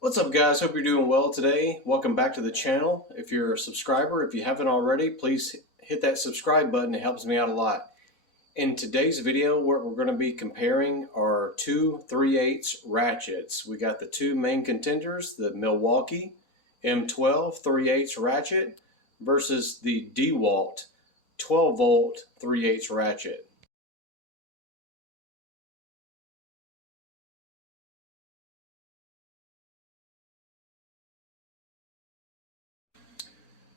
What's up, guys? Hope you're doing well today. Welcome back to the channel. If you're a subscriber, if you haven't already, please hit that subscribe button. It helps me out a lot. In today's video, what we're going to be comparing are two 3/8 ratchets. We got the two main contenders, the Milwaukee M12 3/8 ratchet versus the DeWalt 12 volt 3/8 ratchet.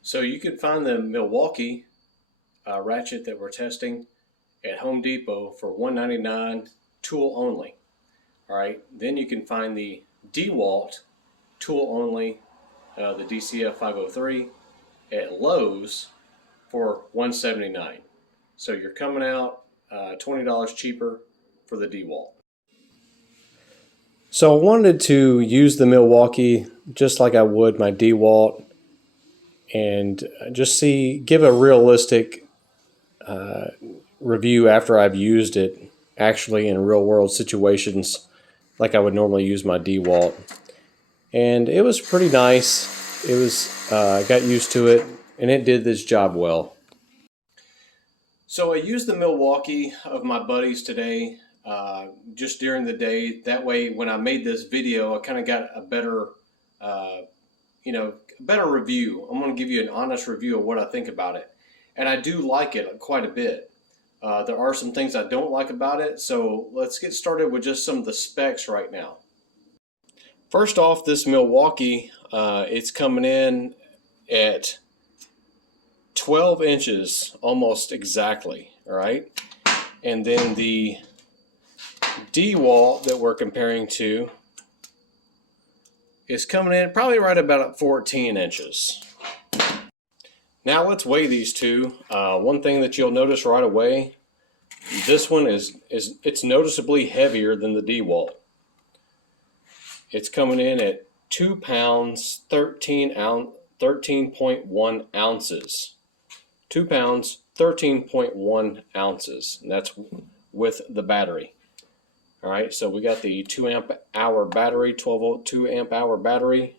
So you can find the Milwaukee ratchet that we're testing at Home Depot for $1.99 tool only. All right, then you can find the DeWalt tool only, the DCF 503 at Lowe's for $179. So you're coming out $20 cheaper for the DeWalt. So I wanted to use the Milwaukee just like I would my DeWalt and just give a realistic review after I've used it actually in real world situations like I would normally use my DeWalt. And it was pretty nice. It was, I got used to it and it did this job well. So I used the Milwaukee of my buddies today just during the day. That way when I made this video, I kind of got a better, better review. I'm going to give you an honest review of what I think about it. And I do like it quite a bit. There are some things I don't like about it, so let's get started with just some of the specs right now. First off, this Milwaukee, it's coming in at 12 inches, almost exactly, all right? And then the DeWalt that we're comparing to is coming in probably right about 14 inches. Now let's weigh these two. One thing that you'll notice right away, this one it's noticeably heavier than the DeWalt. It's coming in at 2 pounds 13.1 ounces. 2 pounds 13.1 ounces. And that's with the battery. All right, so we got the 2 amp hour battery, 12 volt 2 amp hour battery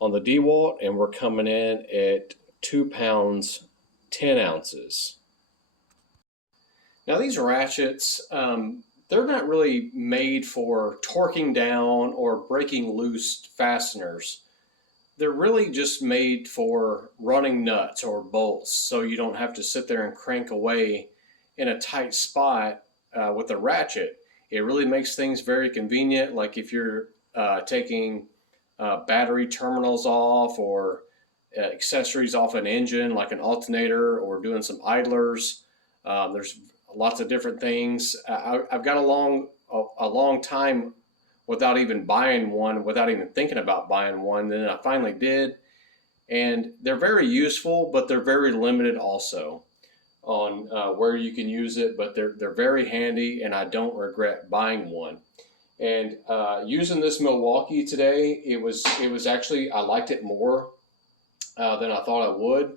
on the DeWalt, and we're coming in at 2 pounds 10 ounces. Now these ratchets, they're not really made for torquing down or breaking loose fasteners. They're really just made for running nuts or bolts, so you don't have to sit there and crank away in a tight spot with a ratchet. It really makes things very convenient, like if you're taking battery terminals off or accessories off an engine like an alternator or doing some idlers. There's lots of different things. I've got a long time without even buying one, without even thinking about buying one. Then I finally did, and they're very useful, but they're very limited also on where you can use it, but they're very handy, and I don't regret buying one. And using this Milwaukee today, it was actually, I liked it more than I thought I would.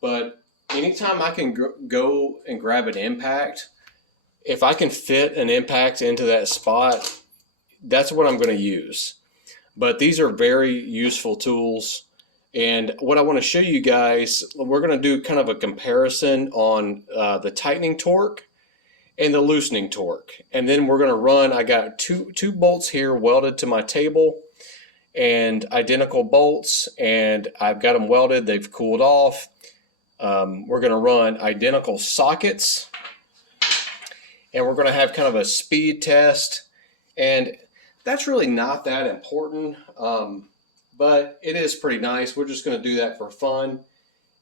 But anytime I can go and grab an impact, if I can fit an impact into that spot, that's what I'm going to use. But these are very useful tools. And what I want to show you guys, we're going to do kind of a comparison on the tightening torque and the loosening torque. And then we're going to run, I got two bolts here welded to my table, and identical bolts, and I've got them welded, they've cooled off. We're going to run identical sockets, and we're going to have kind of a speed test, and that's really not that important, but it is pretty nice. We're just going to do that for fun.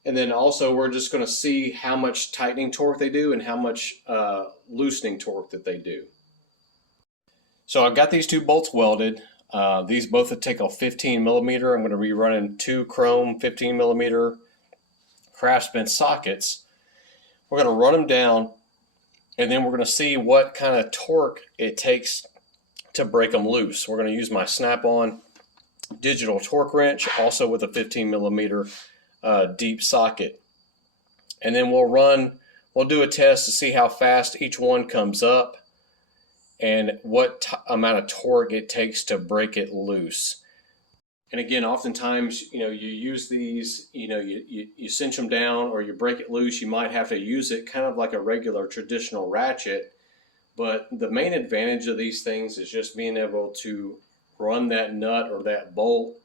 And then also we're just going to see how much tightening torque they do and how much loosening torque that they do. So I've got these two bolts welded. These both take a 15 millimeter. I'm going to be running two chrome 15 millimeter Craftsman sockets. We're going to run them down, and then we're going to see what kind of torque it takes to break them loose. We're going to use my Snap-on digital torque wrench, also with a 15 millimeter deep socket. And then we'll do a test to see how fast each one comes up and what amount of torque it takes to break it loose. And again, oftentimes, you use these, you cinch them down or you break it loose. You might have to use it kind of like a regular traditional ratchet. But the main advantage of these things is just being able to run that nut or that bolt,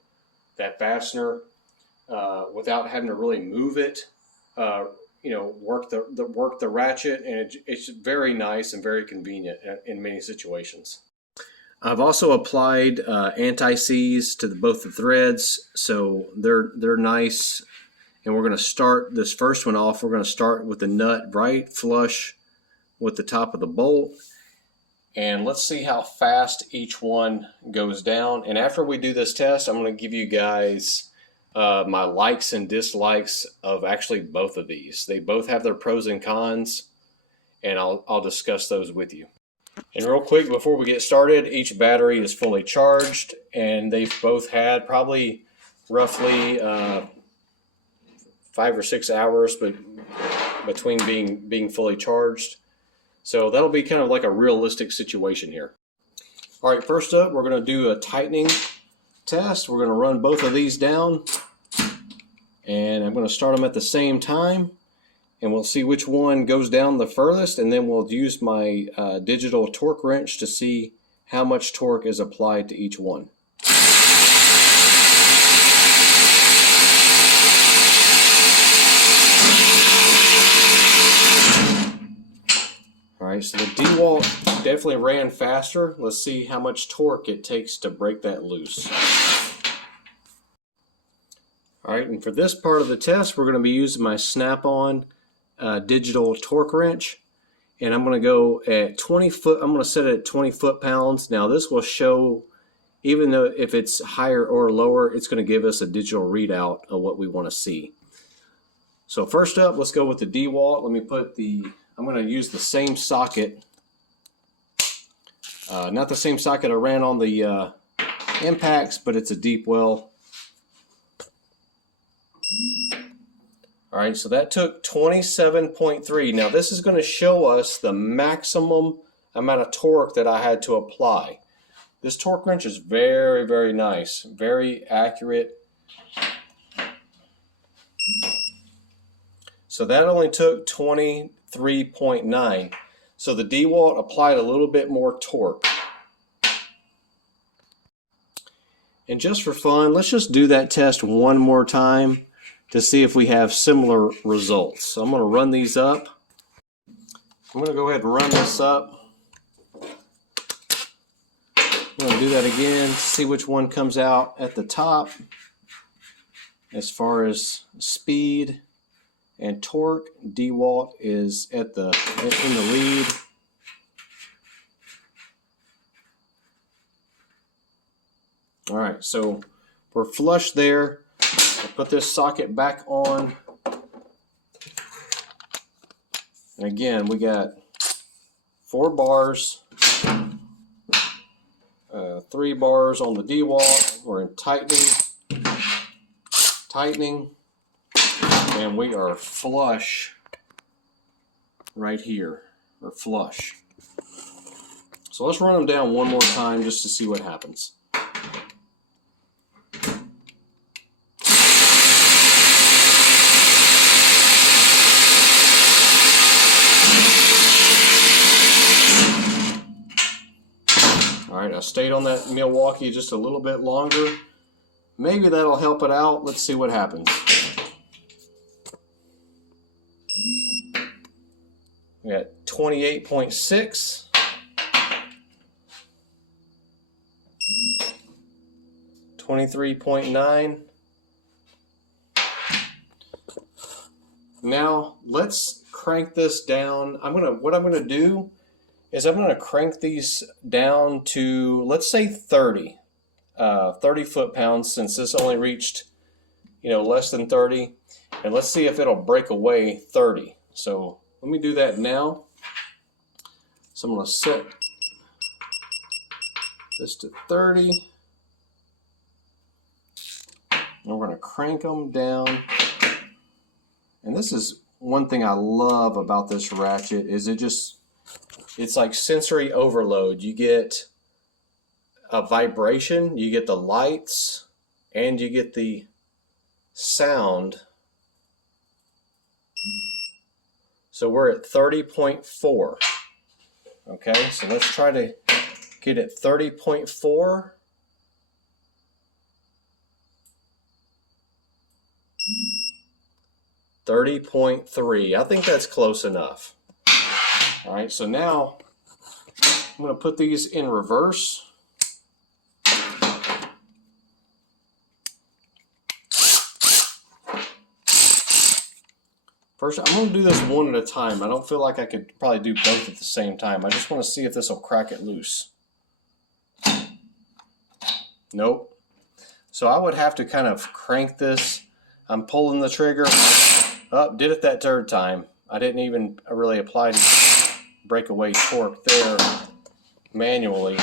that fastener, without having to really move it. Work the ratchet, and it's very nice and very convenient in many situations. I've also applied anti-seize to both the threads, so they're nice. And we're going to start this first one off. We're going to start with the nut right flush with the top of the bolt, and let's see how fast each one goes down. And after we do this test, I'm going to give you guys my likes and dislikes of actually both of these. They both have their pros and cons, and I'll discuss those with you. And real quick before we get started, each battery is fully charged, and they've both had probably roughly 5 or 6 hours between being fully charged. So that'll be kind of like a realistic situation here. All right, first up, we're going to do a tightening test. We're going to run both of these down, and I'm going to start them at the same time, and we'll see which one goes down the furthest, and then we'll use my digital torque wrench to see how much torque is applied to each one. All right, so the DeWalt definitely ran faster. Let's see how much torque it takes to break that loose. All right, and for this part of the test, we're going to be using my Snap-on digital torque wrench, and I'm going to go at 20 foot. I'm going to set it at 20 foot-pounds. Now this will show, even though if it's higher or lower, it's going to give us a digital readout of what we want to see. So first up, let's go with the DeWalt. I'm going to use the same socket, not the same socket I ran on the impacts, but it's a deep well. All right, so that took 27.3. Now this is going to show us the maximum amount of torque that I had to apply. This torque wrench is very, very nice, very accurate. So that only took 23.9. So the DeWalt applied a little bit more torque. And just for fun, let's just do that test one more time to see if we have similar results. So I'm going to run these up. I'm going to go ahead and run this up. I'm going to do that again, see which one comes out at the top as far as speed and torque. DeWalt is in the lead. All right, so we're flush there. I'll put this socket back on. And again, we got 4 bars, 3 bars on the DeWalt. We're in tightening, and we are flush right here, or flush. So let's run them down one more time just to see what happens. Alright, I stayed on that Milwaukee just a little bit longer. Maybe that'll help it out. Let's see what happens. We got 28.6. 23.9. Now let's crank this down. What I'm gonna do is I'm gonna crank these down to, let's say 30 foot-pounds, since this only reached less than 30, and let's see if it'll break away 30. So let me do that now. So I'm gonna set this to 30. And we're going to crank them down. And this is one thing I love about this ratchet, is it's like sensory overload. You get a vibration, you get the lights, and you get the sound. So we're at 30.4. Okay, so let's try to get it 30.4. .3. I think that's close enough. All right, so now I'm going to put these in reverse. First, I'm going to do this one at a time. I don't feel like I could probably do both at the same time. I just want to see if this will crack it loose. Nope. So I would have to kind of crank this. I'm pulling the trigger. Oh, did it that third time. I didn't even really apply the breakaway torque there manually.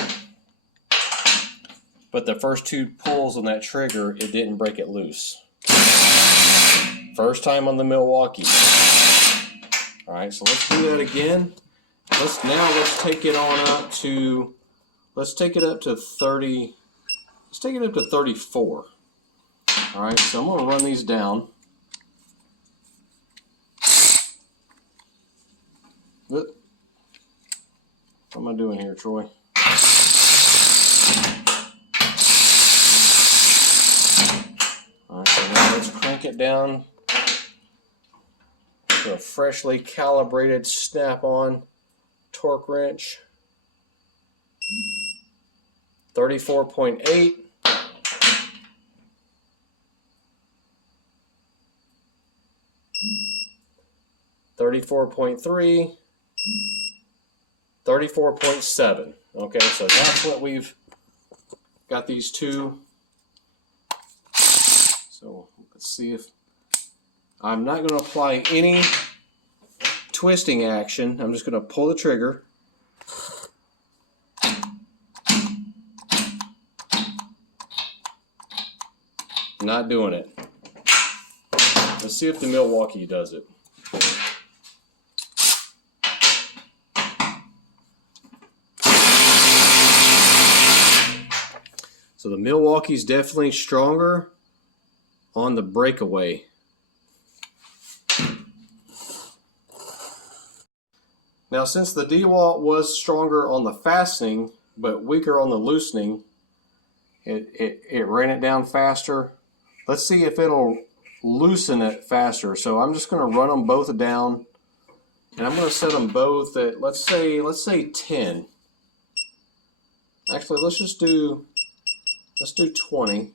But the first two pulls on that trigger, it didn't break it loose. First time on the Milwaukee. All right, so let's do that again. Let's take it on up to, let's take it up to 30. Let's take it up to 34. All right, so I'm going to run these down. What am I doing here, Troy? All right, so now let's crank it down to a freshly calibrated snap-on torque wrench. 34.8. 34.3. 34.7. Okay, so that's what we've got these two. So let's see if I'm not going to apply any twisting action. I'm just going to pull the trigger. Not doing it. Let's see if the Milwaukee does it. So the Milwaukee's definitely stronger on the Breakaway. Now, since the DeWalt was stronger on the fastening but weaker on the loosening, it ran it down faster. Let's see if it'll loosen it faster. So I'm just going to run them both down, and I'm going to set them both at let's say 10. Actually, let's do 20.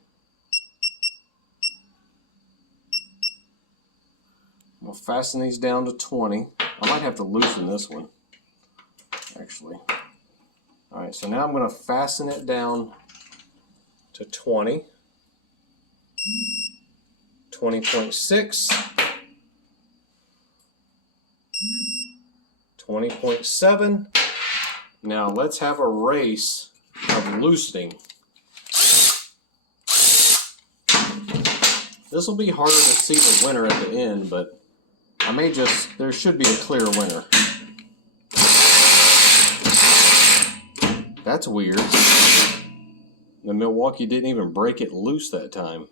We'll fasten these down to 20. I might have to loosen this one, actually. All right, so now I'm going to fasten it down to 20. 20.6. 20.7. Now let's have a race of loosening. This will be harder to see the winner at the end, but there should be a clear winner. That's weird. The Milwaukee didn't even break it loose that time.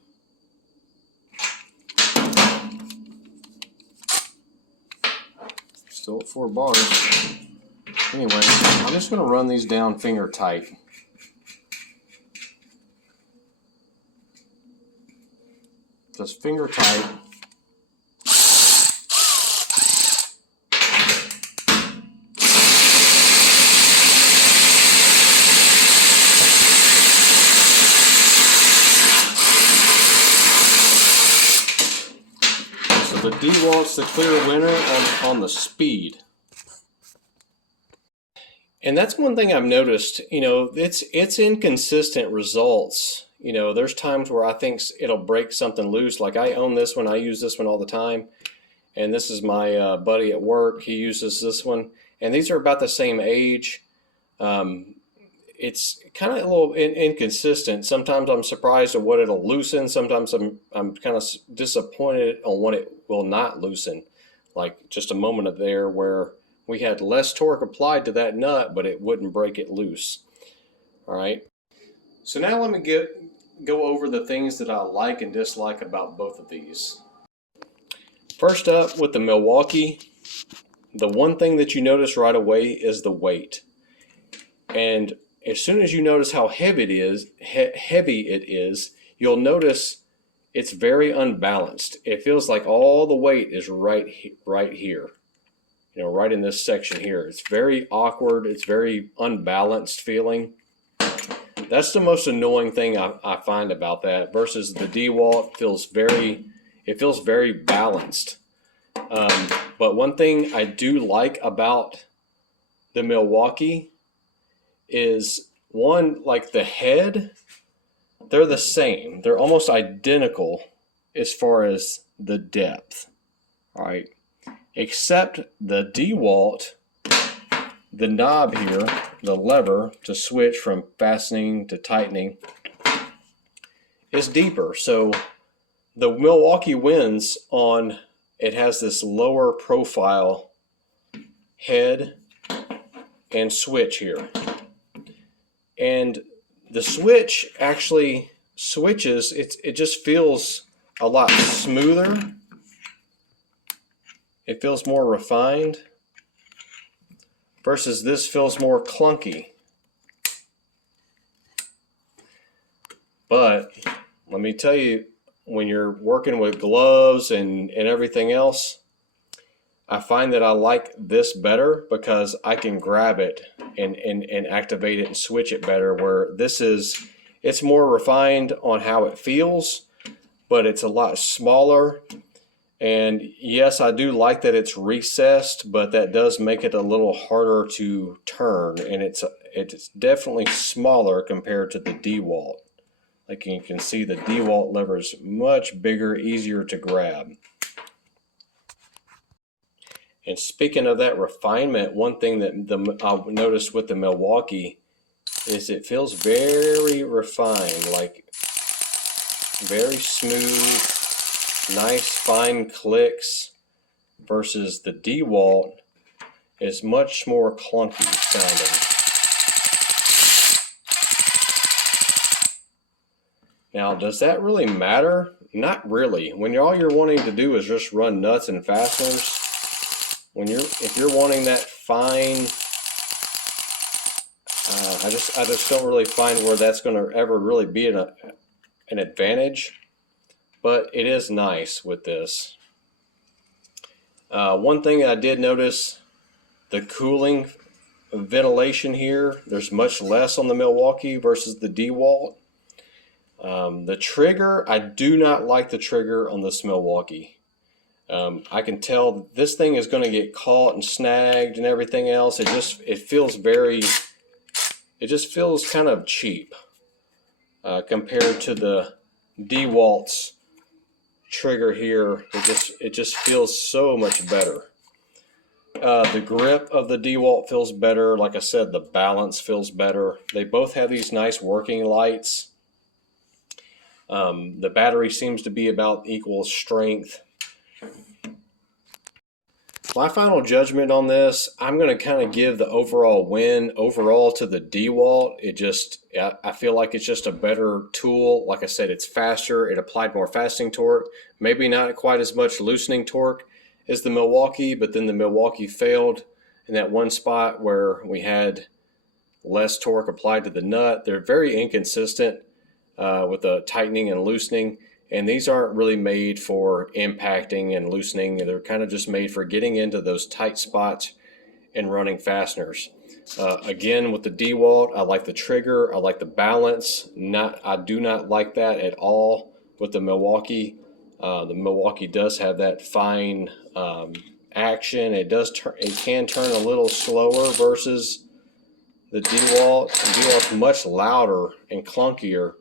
Still at 4 bars. Anyway, I'm just going to run these down finger tight. Just finger tight. So the DeWalt's the clear winner on the speed. And that's one thing I've noticed, it's inconsistent results. There's times where I think it'll break something loose. Like I own this one, I use this one all the time. And this is my buddy at work, he uses this one. And these are about the same age. It's kind of a little inconsistent. Sometimes I'm surprised at what it'll loosen. Sometimes I'm kind of disappointed on what it will not loosen. Like just a moment there where we had less torque applied to that nut, but it wouldn't break it loose. All right. So now let me go over the things that I like and dislike about both of these. First up, with the Milwaukee, the one thing that you notice right away is the weight. And as soon as you notice how heavy it is, you'll notice it's very unbalanced. It feels like all the weight is right here, you know, right in this section here. It's very awkward. It's very unbalanced feeling. That's the most annoying thing I find about that. Versus the DeWalt feels very balanced. But one thing I do like about the Milwaukee is, one, like the head, they're the same. They're almost identical as far as the depth, all right? Except the DeWalt, the knob here, the lever to switch from fastening to tightening, is deeper. So the Milwaukee wins on, it has this lower profile head and switch here. And the switch actually switches, it just feels a lot smoother. It feels more refined. Versus this feels more clunky. But let me tell you, when you're working with gloves and everything else, I find that I like this better because I can grab it and activate it and switch it better, where this is, it's more refined on how it feels, but it's a lot smaller. And yes, I do like that it's recessed, but that does make it a little harder to turn, and it's definitely smaller compared to the DeWalt. Like you can see, the DeWalt lever is much bigger, easier to grab. And speaking of that refinement, one thing that I've noticed with the Milwaukee is it feels very refined, like very smooth, nice fine clicks, versus the DeWalt is much more clunky sounding. Now, does that really matter? Not really. When all you're wanting to do is just run nuts and fasteners, if you're wanting that fine, I just don't really find where that's going to ever really be an advantage. But it is nice with this. One thing I did notice, the cooling ventilation here, there's much less on the Milwaukee versus the DeWalt. The trigger, I do not like the trigger on this Milwaukee. I can tell this thing is going to get caught and snagged and everything else. It just feels kind of cheap compared to the DeWalt's trigger here. It just feels so much better. The grip of the DeWalt feels better. Like I said, the balance feels better. They both have these nice working lights. The battery seems to be about equal strength. My final judgment on this, I'm going to kind of give the overall win overall to the DeWalt. I feel like it's just a better tool. Like I said, it's faster. It applied more fastening torque. Maybe not quite as much loosening torque as the Milwaukee, but then the Milwaukee failed in that one spot where we had less torque applied to the nut. They're very inconsistent with the tightening and loosening. And these aren't really made for impacting and loosening. They're kind of just made for getting into those tight spots and running fasteners. Again, with the DeWalt, I like the trigger. I like the balance. I do not like that at all with the Milwaukee. The Milwaukee does have that fine action. It can turn a little slower versus the DeWalt. The DeWalt's much louder and clunkier.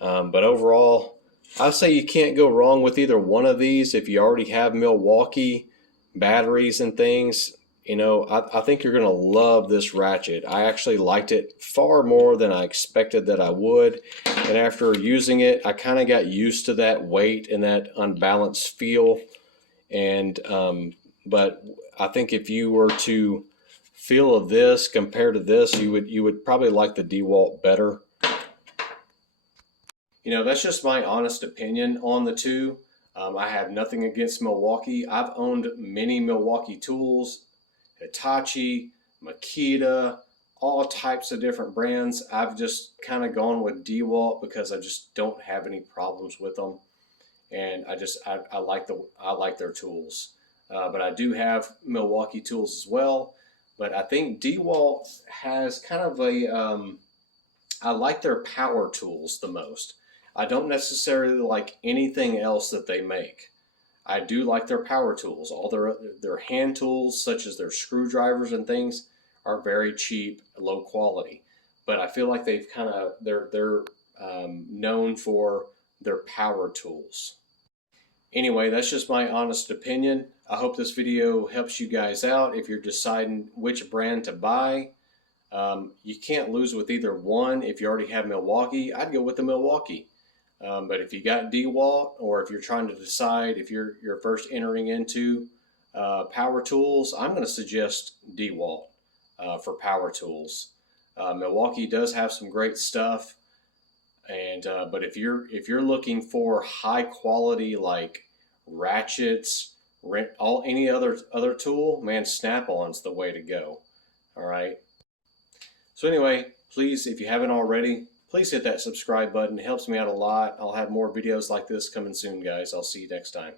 But overall, I'd say you can't go wrong with either one of these. If you already have Milwaukee batteries and things, you know, I think you're going to love this ratchet. I actually liked it far more than I expected that I would. And after using it, I kind of got used to that weight and that unbalanced feel. And but I think if you were to feel of this compared to this, you would probably like the DeWalt better. You know, that's just my honest opinion on the two. I have nothing against Milwaukee. I've owned many Milwaukee tools, Hitachi, Makita, all types of different brands. I've just kind of gone with DeWalt because I just don't have any problems with them, and I like their tools. But I do have Milwaukee tools as well. But I think DeWalt has kind of I like their power tools the most. I don't necessarily like anything else that they make. I do like their power tools. All their hand tools, such as their screwdrivers and things, are very cheap, low quality. But I feel like they're known for their power tools. Anyway, that's just my honest opinion. I hope this video helps you guys out if you're deciding which brand to buy. You can't lose with either one. If you already have Milwaukee, I'd go with the Milwaukee. But if you got DeWalt, or if you're trying to decide if you're first entering into power tools, I'm going to suggest DeWalt for power tools. Milwaukee does have some great stuff, and but if you're looking for high quality like ratchets, any other tool, man, Snap-on's the way to go. All right. So anyway, please, if you haven't already, please hit that subscribe button. It helps me out a lot. I'll have more videos like this coming soon, guys. I'll see you next time.